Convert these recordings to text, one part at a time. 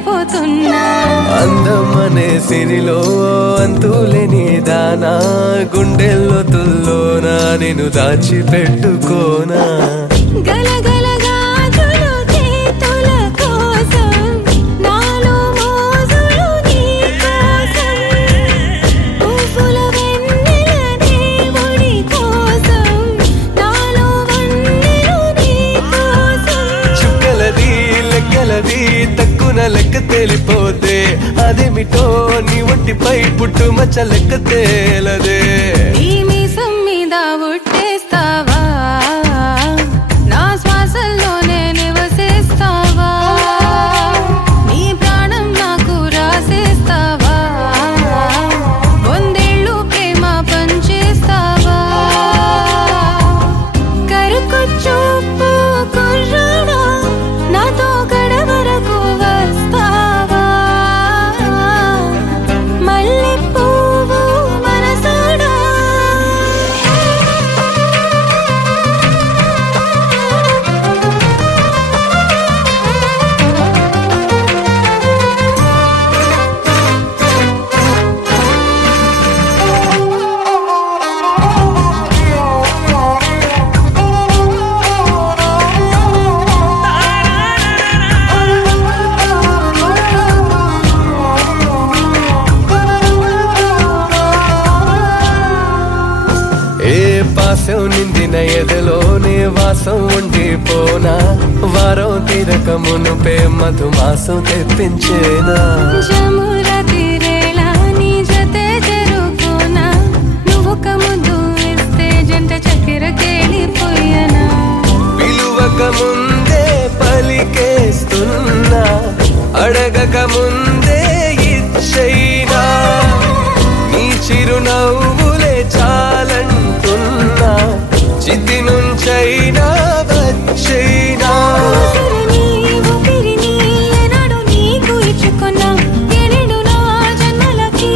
మర్చిపోతున్నా అందమనే సిరిలో అంతులేని దానా గుండెల్లో తుల్లోనా నేను దాచిపెట్టుకోనా గలగలగా చేతుల కోసం నాలో మోజులు నీ కోసం పూల వెన్నెల దేవుడి కోసం నాలో వన్నెలు నీ కోసం చుక్కలది లెక్కలది తక్కున లెక్క తేలిపోతే అదేమిటో నీ ఒంటిపై పుట్టుమచ్చ లెక్క తేలదే ఈ మీసం మీద ఉట్టేస్తావా నా శ్వాసల్లోనే నివసిస్తావా నీ ప్రాణం నాకు రాసేస్తావా వందేళ్ళు ప్రేమ పంచేస్తావా కరుకొచ్చూపు కుర్రాడా నాతో గడవరకు వస్తావా మల్లె పువ్వు మనసాడా ఏ పాసం నిందిన ఎదలోనే వాసం ఉండిపోనా వారం తీరక మునుపే మధుమాసం తెప్పించేనా జముర తీరేలా నీ జతే జరుకోనా నువ్వొక ముద్దు ఇస్తే జంట చక్కెర కేలిపోయనా పిలువక ముందే పలికేస్తున్నా అడగక ముందే ఇచ్చైనా నీ చిరునవ్వులే చాలంటున్నా చితి నుంచైనా వచ్చైనా ఊపిరిని ఊపిరిని ఏనాడు నీకు ఇచ్చుకున్నా ఎనిడు నా జన్మలకి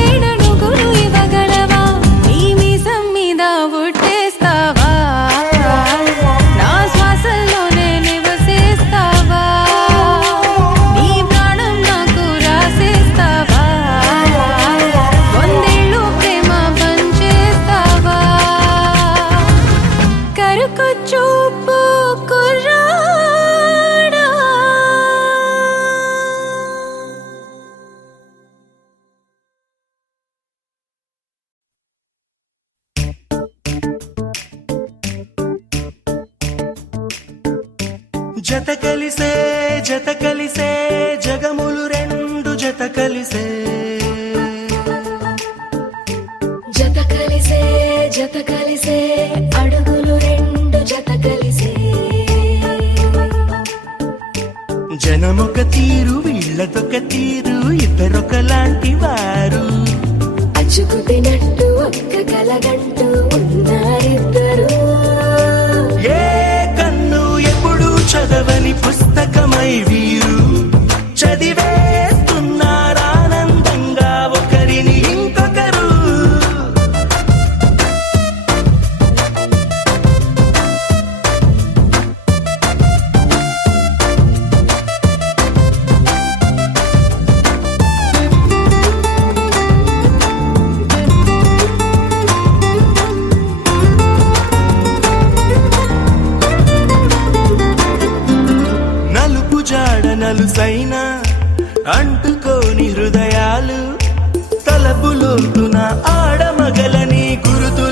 ఏడడుగులు ఇవ్వగలవా నీ మీసం మీద ఉట్టేస్తావా నా శ్వాసల్లోనే నివసిస్తావా నీ ప్రాణం నాకు రాసేస్తావా వందేళ్ళు ప్రేమ పంచేస్తావా కరుకొచ్చూపు కుర్రాడా జత కలిసే జగములు రెండు జత కలిసే జత కలిసే అడుగులు రెండు జత కలిసే జనమొక తీరు వీళ్ళదొక తీరు ఇద్దరొకలాంటి వారు అచ్చుకు తినట్టు ఒక్క కలగంటూ ఉన్నారిద్దరు ఏ కన్ను ఎప్పుడు చదవని పుస్తకమై వీరు చదివేస్తున్నారానందంగా ఒకరిని ఇంకొకరు నలుపు జాడ నలుసైన అంటుకోని హృదయాలు తలపులోతున ఆడమగలని గురుతు